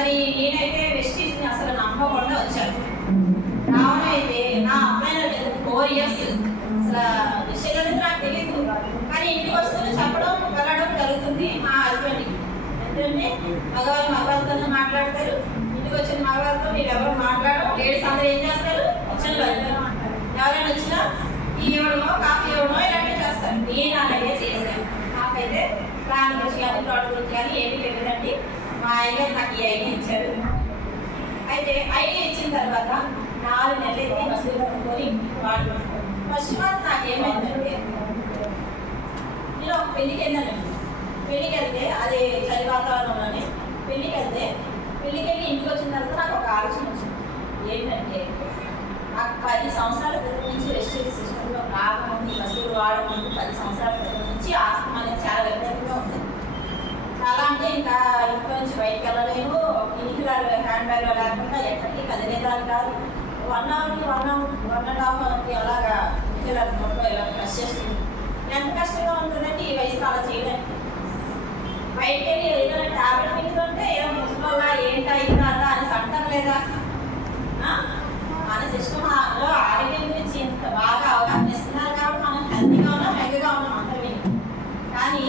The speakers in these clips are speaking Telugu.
మరి నేనైతే వెస్టీజ్ని అసలు నమ్మకుండా వచ్చాను. రావడం అయితే నా అమ్మాయి 4 years అసలు విషయం అనేది నాకు తెలియదు. కానీ ఇంటికి వస్తుంది చెప్పడం వెళ్ళడం జరుగుతుంది మా హస్బెండ్కి. ఎందుకంటే మగవారితో మాట్లాడతారు, ఇంటికి వచ్చిన మగవారితో మీరు ఎవరు మాట్లాడరు. లేడీస్ అందరూ ఏం చేస్తారు, కిచెన్లో ఎవరైనా వచ్చినా టీ ఇవ్వడమో కాఫీ ఇవ్వడమో ఇలాంటివి చేస్తారు. నేను అలాగే చేశాను. నాకైతే ప్లాన్ గురించి కానీ తోట గురించి కానీ ఏమీ తెలియదండి. మా అయ్యగారు నాకు ఈ ఐడియా ఇచ్చారు. అయితే ఐడియా ఇచ్చిన తర్వాత 4 నెలలైతే వసూలు కొనుక్కొని వాడు ఫస్ట్ మంత్ నాకు ఏమైందంటే, నేను ఒక పెళ్ళికి వెళ్ళానండి. పెళ్ళికి వెళ్తే అది చలి వాతావరణంలోనే పెళ్ళికి వెళ్ళి ఇంటికి వచ్చిన తర్వాత నాకు ఒక ఆలోచన వచ్చింది. ఏంటంటే నాకు 10 సంవత్సరాల క్రితం నుంచి వెస్టేజ్ సిస్టంలో రాకముందు వసూలు వాడకముందు 10 సంవత్సరాల క్రితం నుంచి ఆస్తి అనేది చాలా వ్యతిరేకంగా ఉంది. చాలా అంటే ఇంకా ఇంట్లో నుంచి బయటకు వెళ్ళలేను, ఇంటికి హ్యాండ్ బ్యాగ్లో లేకుండా ఎక్కడికి కదిలేదాన్ని కాదు. 1 hourకి 1.5 hourకి అలాగా ఇంటికి మొత్తం ఇలా ప్రెస్ చేస్తుంది. ఎంత కష్టంగా ఉంటుందంటే ఈ వయసులో అలా చేయడానికి. బయటకు వెళ్ళి ఏదైనా ట్యాబ్లెట్ మింగుతుంటే ఏదో ముసలిలా ఏంటా ఇంకా అని అంటారు లేదా. మన సిస్టంలో ఆరోగ్యం గురించి ఎంత బాగా అవగాహన ఇస్తున్నారు కాబట్టి మనం హెల్తీగా ఉన్నాం, హెల్తీగా ఉన్నాం అందరినీ. కానీ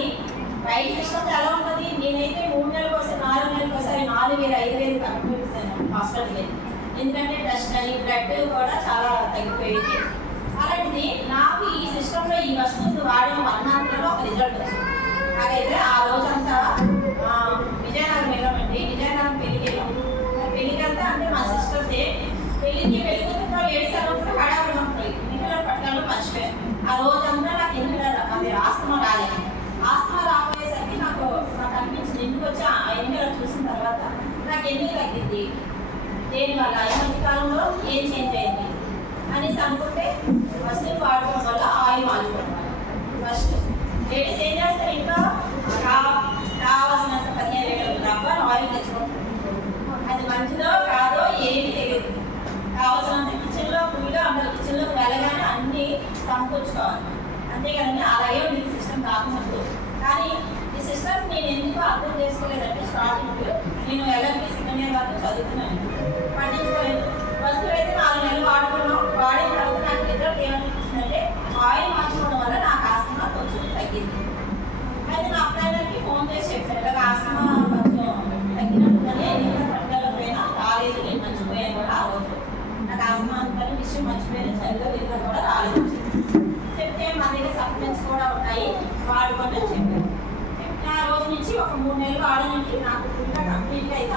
బయట సిస్టంలో ఎలా ఉంటుంది, నేనైతే 3 నెలలకు ఒకసారి 4 నెలలకు ఒకసారి 4,000 5,000 తగ్గిపోతాను హాస్పిటల్కి వెళ్ళి. ఎందుకంటే టెస్ట్ అని బ్లడ్ కూడా చాలా తగ్గిపోయింది. అలాంటిది నాకు ఈ సిస్టంలో ఈ వస్తువులు వాడిన 1 monthలో ఒక రిజల్ట్ వచ్చింది. నాకైతే ఆ రోజంతా విజయనగరం వెళ్ళామండి. విజయనగరం పెళ్ళికి వెళ్తా అంటే మా సిస్టర్సే పెళ్ళికి వెళ్ళిపోతున్న ఏడుసార్లు హడావిడి ఉంటుంది. ఇంట్లో పట్టణంలో మర్చిపోయాను. ఆ రోజంతా నాకు ఇంట్లో అది ఆస్తమా రాలేదు. ఆస్తమా రాబోయేసరికి నాకు అనిపించింది. ఇంటికి వచ్చి ఆ ఇంట్లో చూసిన తర్వాత నాకు ఎందుకు తగ్గింది, దేనివల్ల ఈ మధ్య కాలంలో ఏం చేంజ్ అయింది అనేసి అనుకుంటే వస్తువులు వాడటం వల్ల ఆయిల్ మార్చుకోవడం వల్ల ఫస్ట్ లేడీస్ ఏం చేస్తారు, ఇంట్లో కావాల్సినంత 15 లీటర్ల డబ్బాలు ఆయిల్ తెచ్చుకుంటారు. అది మంచిదో కాదో ఏమీ తెలియదు. కావాల్సినంత కిచెన్లో ఫుల్గా అందరూ కిచెన్లోకి వెళ్ళగానే అన్నీ సమకూర్చుకోవాలి. అంతేకాదండి అలాగే ఉంది సిస్టమ్ కాకముందు. కానీ ఈ సిస్టమ్ నేను ఎందుకు అర్థం చేసుకోలేదంటే స్టార్టింగ్ నేను LLB సెకండ్ ఇయర్ వరకు చదువుతున్నాను, పట్టించుకోలేదు. వస్తువులు అయితే 4 నెలలు వాడుకున్నాం. వాడిన తర్వాత నాకు రిజల్ట్ ఏమనిపిస్తుందంటే ఆయిల్ మార్చుకోవడం వల్ల నాకు ఆస్తమా కొంచెం తగ్గింది. అయితే నా అబ్బాయికి ఫోన్ చేసి చెప్పాను, ఇలాగ ఆస్తమా కొంచెం తగ్గినట్టుగానే నేను పట్టకపోయినా రాలేదు, నేను మర్చిపోయాను కూడా. ఆ రోజు నాకు ఆస్తమా అందుకని విషయం మర్చిపోయిన చలిలో వెళ్ళినా కూడా రాలేదు చెప్తే మా దగ్గర సప్లిమెంట్స్ కూడా ఉన్నాయి వాడుకోండి అని చెప్పాను. ఆ రోజు నుంచి ఒక 3 నెలలు వాడడానికి నాకు ఫుల్గా కంప్లీట్గా అయితే